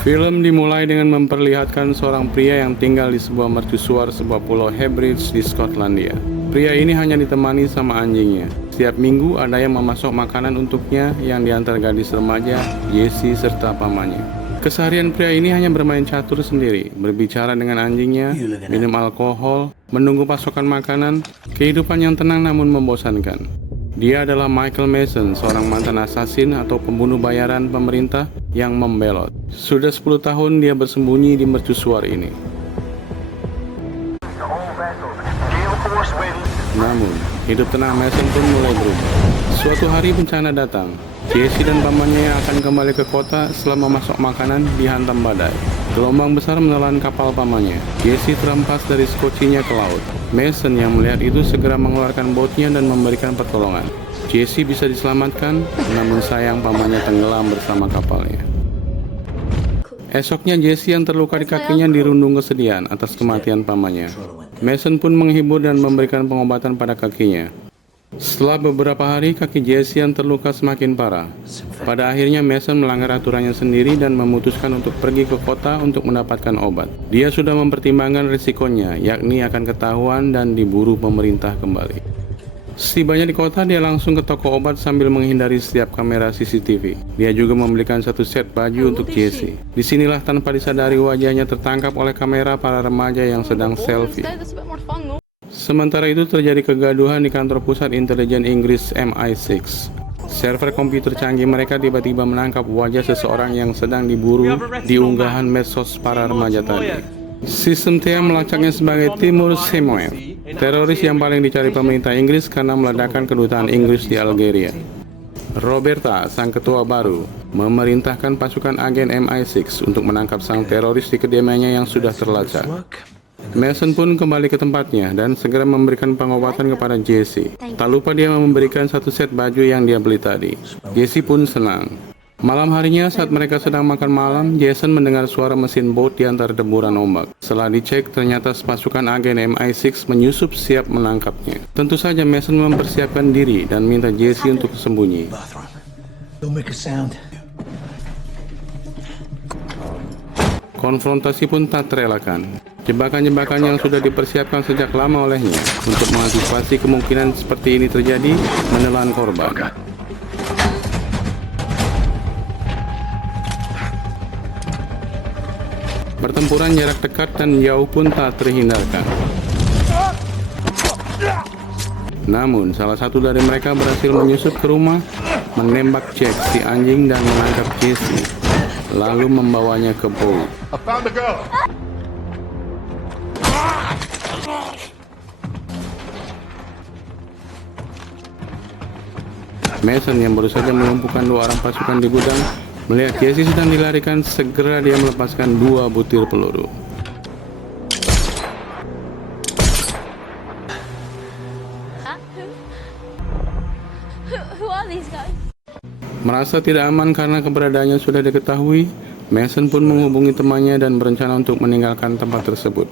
Film dimulai dengan memperlihatkan seorang pria yang tinggal di sebuah mercusuar sebuah pulau Hebrides di Skotlandia. Pria ini hanya ditemani sama anjingnya. Setiap minggu ada yang memasok makanan untuknya yang diantar gadis remaja, Jesse serta pamannya. Keseharian pria ini hanya bermain catur sendiri, berbicara dengan anjingnya, minum alkohol, menunggu pasokan makanan, kehidupan yang tenang namun membosankan. Dia adalah Michael Mason, seorang mantan asasin atau pembunuh bayaran pemerintah yang membelot. Sudah 10 tahun dia bersembunyi di mercusuar ini. Namun, hidup tenang Mason pun mulai berubah. Suatu hari bencana datang. Jesse dan pamannya yang akan kembali ke kota setelah memasok makanan dihantam badai. Gelombang besar menelan kapal pamannya. Jesse terhempas dari skocinya ke laut. Mason yang melihat itu segera mengeluarkan botnya dan memberikan pertolongan. Jesse bisa diselamatkan, namun sayang pamannya tenggelam bersama kapalnya. Esoknya Jesse yang terluka di kakinya dirundung kesedihan atas kematian pamannya. Mason pun menghibur dan memberikan pengobatan pada kakinya. Setelah beberapa hari, kaki Jesse yang terluka semakin parah. Pada akhirnya Mason melanggar aturannya sendiri dan memutuskan untuk pergi ke kota untuk mendapatkan obat. Dia sudah mempertimbangkan risikonya, yakni akan ketahuan dan diburu pemerintah kembali. Setibanya di kota, dia langsung ke toko obat sambil menghindari setiap kamera CCTV. Dia juga membelikan satu set baju untuk Jesse. Disinilah tanpa disadari wajahnya tertangkap oleh kamera para remaja yang sedang selfie. Sementara itu terjadi kegaduhan di kantor pusat intelijen Inggris MI6. Server komputer canggih mereka tiba-tiba menangkap wajah seseorang yang sedang diburu di unggahan medsos para remaja tadi. Sistem TM melacaknya sebagai Timur Semoev, teroris yang paling dicari pemerintah Inggris karena meledakkan kedutaan Inggris di Algeria. Roberta, sang ketua baru, memerintahkan pasukan agen MI6 untuk menangkap sang teroris di kediamannya yang sudah terlacak. Mason pun kembali ke tempatnya dan segera memberikan pengobatan kepada Jesse. Tak lupa dia memberikan satu set baju yang dia beli tadi. Jesse pun senang. Malam harinya saat mereka sedang makan malam, Jason mendengar suara mesin bot di antara deburan ombak. Setelah dicek, ternyata pasukan agen MI6 menyusup siap menangkapnya. Tentu saja Mason mempersiapkan diri dan minta Jesse untuk sembunyi. Konfrontasi pun tak terelakkan. Jebakan-jebakan yang sudah dipersiapkan sejak lama olehnya untuk mengantisipasi kemungkinan seperti ini terjadi menelan korban. Pertempuran jarak dekat dan jauh pun tak terhindarkan. Namun, salah satu dari mereka berhasil menyusup ke rumah, menembak Jack si anjing dan menangkap Jesse, lalu membawanya ke Bow. Mason yang baru saja melumpuhkan 2 orang pasukan di gudang, melihat Jesse sedang dilarikan, segera dia melepaskan 2 butir peluru. Merasa tidak aman karena keberadaannya sudah diketahui, Mason pun menghubungi temannya dan berencana untuk meninggalkan tempat tersebut.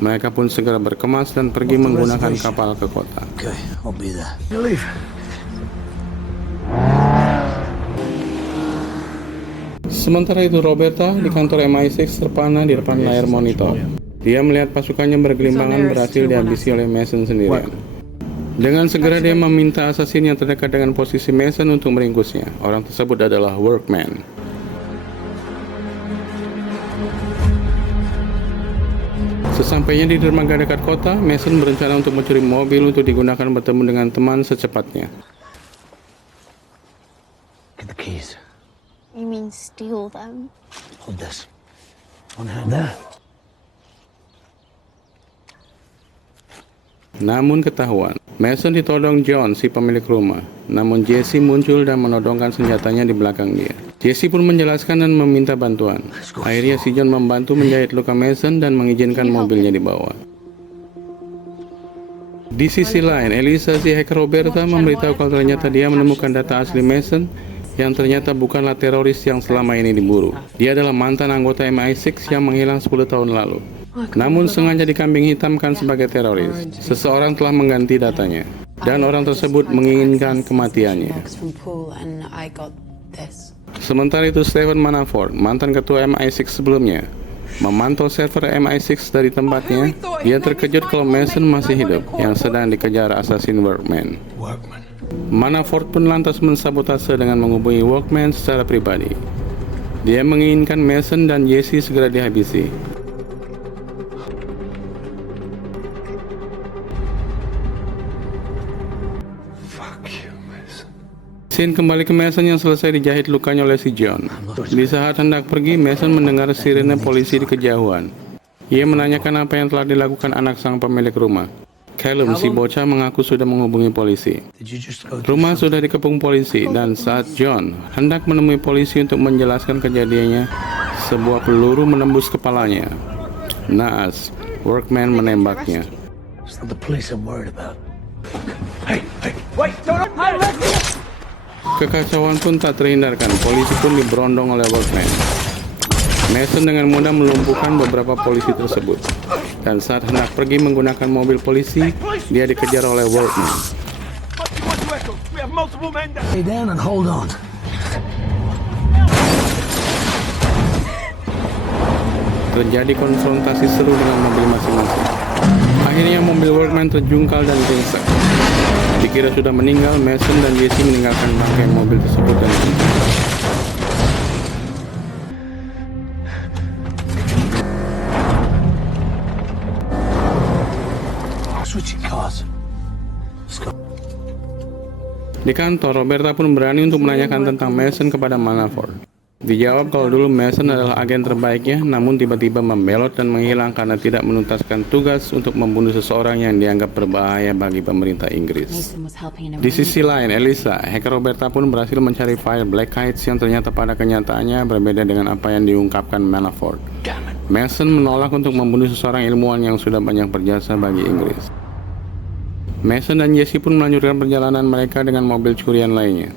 Mereka pun segera berkemas dan pergi menggunakan kapal ke kota. Sementara itu Roberta di kantor MI6 terpana di depan layar monitor. Dia melihat pasukannya bergelimpangan berhasil dihabisi oleh Mason sendirian. Dengan segera dia meminta asasin yang terdekat dengan posisi Mason untuk meringkusnya. Orang tersebut adalah Workman. Sesampainya di dermaga dekat kota, Mason berencana untuk mencuri mobil untuk digunakan bertemu dengan teman secepatnya. Get the keys. You mean steal them? Hold this. One hand there. Namun ketahuan, Mason ditodong John, si pemilik rumah. Namun Jesse muncul dan menodongkan senjatanya di belakang dia. Jesse pun menjelaskan dan meminta bantuan. Akhirnya si John membantu menjahit luka Mason dan mengizinkan mobilnya dibawa. Di sisi lain, Elisa, si hacker Roberta, memberitahu kalau ternyata dia menemukan data asli Mason yang ternyata bukanlah teroris yang selama ini diburu. Dia adalah mantan anggota MI6 yang menghilang 10 tahun lalu. Namun sengaja dikambing hitamkan sebagai teroris. Seseorang telah mengganti datanya, dan orang tersebut menginginkan kematiannya. this. Sementara itu, Stephen Manafort, mantan ketua MI6 sebelumnya, memantau server MI6 dari tempatnya. Dia terkejut kalau Mason masih hidup, yang sedang dikejar assassin Workman. Workman. Manafort pun lantas mensabotase dengan menghubungi Workman secara pribadi. Dia menginginkan Mason dan Jesse segera dihabisi. Fuck you, Mason. Scene kembali ke Mason yang selesai dijahit lukanya oleh si John. Di saat hendak pergi, Mason mendengar sirene polisi di kejauhan. Ia menanyakan apa yang telah dilakukan anak sang pemilik rumah. Callum, si bocah, mengaku sudah menghubungi polisi. Did you just go Rumah sudah dikepung polisi, dan saat John hendak menemui polisi untuk menjelaskan kejadiannya, sebuah peluru menembus kepalanya. Naas, Workman menembaknya. It's not the police I'm worried about. Hey, wait, Kekacauan pun tak terhindarkan, polisi pun diberondong oleh Workman. Mason dengan mudah melumpuhkan beberapa polisi tersebut. Dan saat hendak pergi menggunakan mobil polisi, dia dikejar oleh Workman. Stay down and hold on. Terjadi konfrontasi seru dengan mobil masing-masing. Akhirnya mobil Workman terjungkal dan ringsek. Dikira sudah meninggal, Mason dan Jesse meninggalkan bangkai mobil tersebut dan pergi. Switching cars. Di kantor, Roberta pun berani untuk menanyakan tentang Mason kepada Manafort. Dijawab kalau dulu Mason adalah agen terbaiknya, namun tiba-tiba membelot dan menghilang karena tidak menuntaskan tugas untuk membunuh seseorang yang dianggap berbahaya bagi pemerintah Inggris. Mason was helping in a Di sisi lain, Elisa, hacker Roberta pun berhasil mencari file Black Heights yang ternyata pada kenyataannya berbeda dengan apa yang diungkapkan Manafort. Mason menolak untuk membunuh seseorang ilmuwan yang sudah banyak berjasa bagi Inggris. Mason dan Jesse pun melanjutkan perjalanan mereka dengan mobil curian lainnya.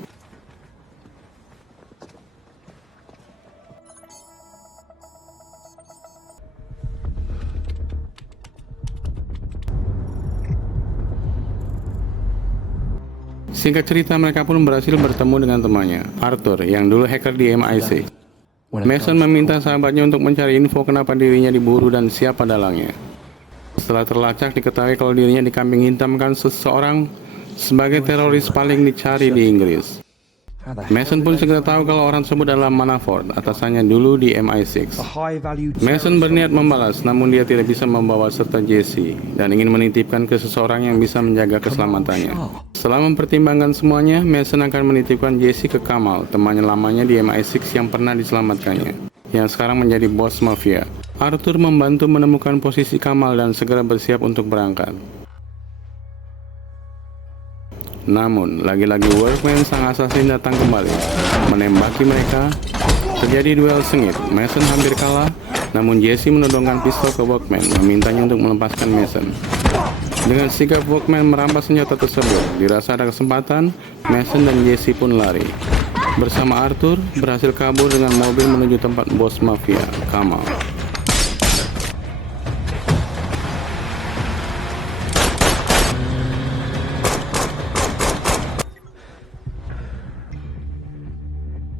Singkat cerita, mereka pun berhasil bertemu dengan temannya, Arthur, yang dulu hacker di MI6. Mason meminta sahabatnya untuk mencari info kenapa dirinya diburu dan siapa dalangnya. Setelah terlacak, diketahui kalau dirinya dikambing hitamkan seseorang sebagai teroris paling dicari di Inggris. Mason pun segera tahu kalau orang tersebut adalah Manafort, atasannya dulu di MI6. Mason berniat membalas, namun dia tidak bisa membawa serta Jesse dan ingin menitipkan ke seseorang yang bisa menjaga keselamatannya. Setelah mempertimbangkan semuanya, Mason akan menitipkan Jesse ke Kamal, temannya lamanya di MI6 yang pernah diselamatkannya, yang sekarang menjadi bos mafia. Arthur membantu menemukan posisi Kamal dan segera bersiap untuk berangkat. Namun, lagi-lagi Workman sang assassin datang kembali, menembaki mereka. Terjadi duel sengit, Mason hampir kalah, namun Jesse menodongkan pistol ke Workman, memintanya untuk melepaskan Mason. Dengan sigap Workman merampas senjata tersebut, dirasa ada kesempatan, Mason dan Jesse pun lari. Bersama Arthur, berhasil kabur dengan mobil menuju tempat bos mafia, Kamal.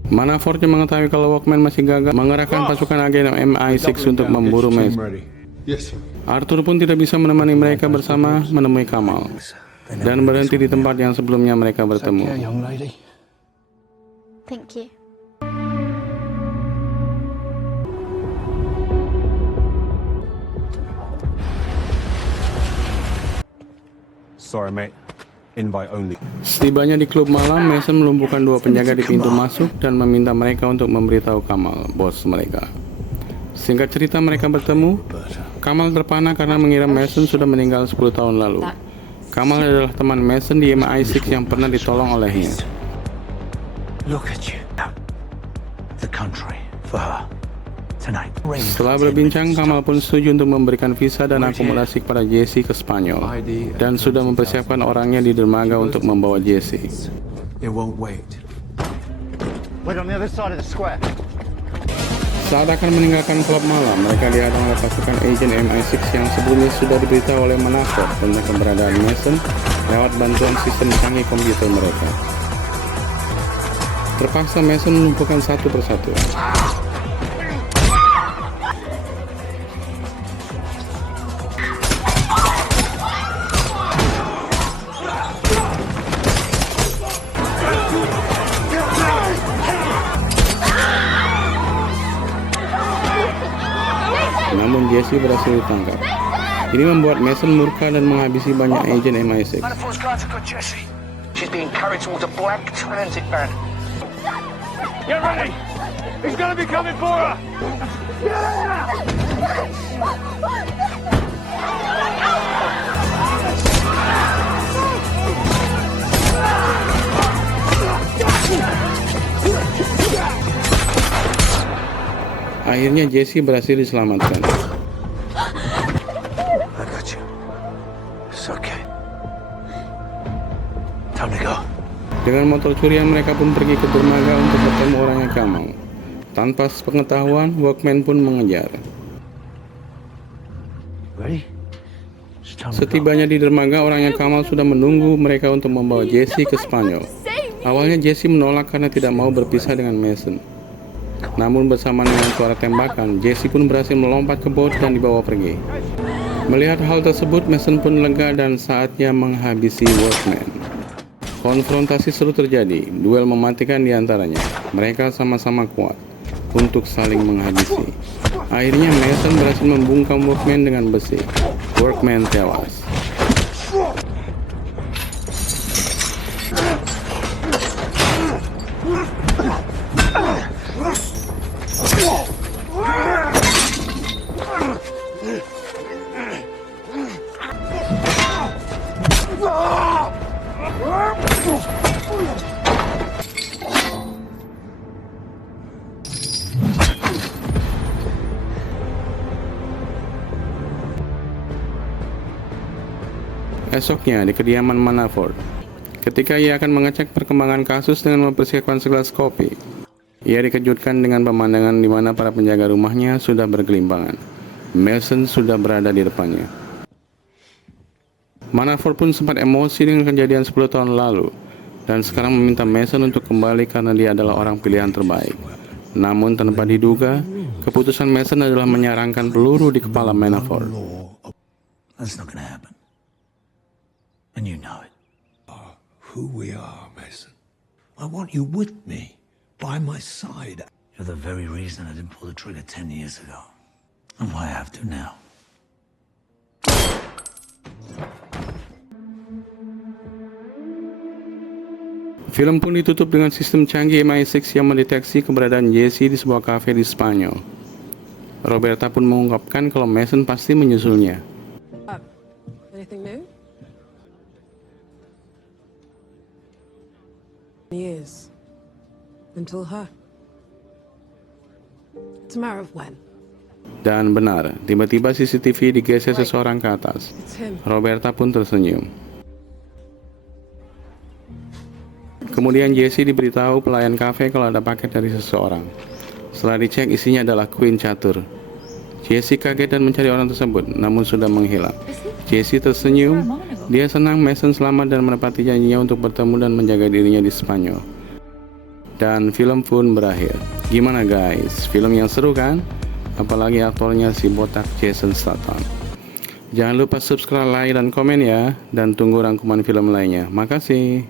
Manafort yang mengetahui kalau Workman masih gagal mengerahkan pasukan agen MI6 untuk memburu Mason. Arthur pun tidak bisa menemani mereka bersama menemui Kamal dan berhenti di tempat yang sebelumnya mereka bertemu. young lady. Thank you. Sorry, mate. Invite only. Setibanya di klub malam, Mason melumpuhkan dua penjaga di pintu masuk dan meminta mereka untuk memberitahu Kamal, bos mereka. Singkat cerita, mereka bertemu. Kamal terpana karena mengira Mason sudah meninggal 10 tahun lalu. Kamal adalah teman Mason di MI6 yang pernah ditolong olehnya. Look at you. The country for her tonight. Setelah berbincang, Kamal pun setuju untuk memberikan visa dan akomodasi kepada Jesse ke Spanyol dan sudah mempersiapkan orangnya di dermaga untuk membawa Jesse. It won't wait. Wait on the other side of the square. Saat akan meninggalkan klub malam, mereka dihadang oleh pasukan agen MI6 yang sebelumnya sudah diberitahu oleh Manafort tentang keberadaan Mason lewat bantuan sistem canggih komputer mereka. Terpaksa Mason melumpuhkan satu persatu. Namun Jesse berhasil ditangkap. Ini membuat Mason murka dan menghabisi banyak agen MI6. Manafort's guards have got Jessie. She's being carried towards a black transit van. Get ready! He's gonna be coming for her! Akhirnya Jesse berhasil diselamatkan. I got you. It's okay. Time to go. Dengan motor curian mereka pun pergi ke dermaga untuk bertemu orangnya Kamal. Tanpa sepengetahuan, Workman pun mengejar. Ready? It's time to go. Setibanya di dermaga, orangnya Kamal sudah menunggu mereka untuk membawa Jesse ke Spanyol. Awalnya Jesse menolak karena tidak mau berpisah dengan Mason. Namun bersamaan dengan suara tembakan, Jesse pun berhasil melompat ke bot dan dibawa pergi. Melihat hal tersebut, Mason pun lega dan saatnya menghabisi Workman. Konfrontasi seru terjadi, duel mematikan di antaranya. Mereka sama-sama kuat untuk saling menghabisi. Akhirnya Mason berhasil membungkam Workman dengan besi. Workman tewas. Esoknya di kediaman Manafort, ketika ia akan mengecek perkembangan kasus dengan mempersiapkan segelas kopi, ia dikejutkan dengan pemandangan di mana para penjaga rumahnya sudah bergelimpangan. Mason sudah berada di depannya. Manafort pun sempat emosi dengan kejadian 10 tahun lalu dan sekarang meminta Mason untuk kembali karena dia adalah orang pilihan terbaik. Namun tanpa diduga, keputusan Mason adalah menyarangkan peluru di kepala Manafort. That's not gonna happen. And you know it. Who we are, Mason. I want you with me, by my side. You're the very reason I didn't pull the trigger 10 years ago. And why I have to now. Film pun ditutup dengan sistem canggih MI6 yang mendeteksi keberadaan Jesse di sebuah kafe di Spanyol. Roberta pun mengungkapkan kalau Mason pasti menyusulnya. Anything new? Years. Until her. It's a matter of when. Dan benar, tiba-tiba CCTV digeser seseorang ke atas. It's him. Roberta pun tersenyum. Kemudian Jesse diberitahu pelayan kafe kalau ada paket dari seseorang. Setelah dicek, isinya adalah Queen catur. Jesse kaget dan mencari orang tersebut, namun sudah menghilang. Jesse tersenyum. Dia senang Mason selamat dan menepati janjinya untuk bertemu dan menjaga dirinya di Spanyol. Dan film pun berakhir. Gimana guys? Film yang seru kan? Apalagi aktornya si botak Jason Statham. Jangan lupa subscribe, like, dan komen ya. Dan tunggu rangkuman film lainnya. Makasih.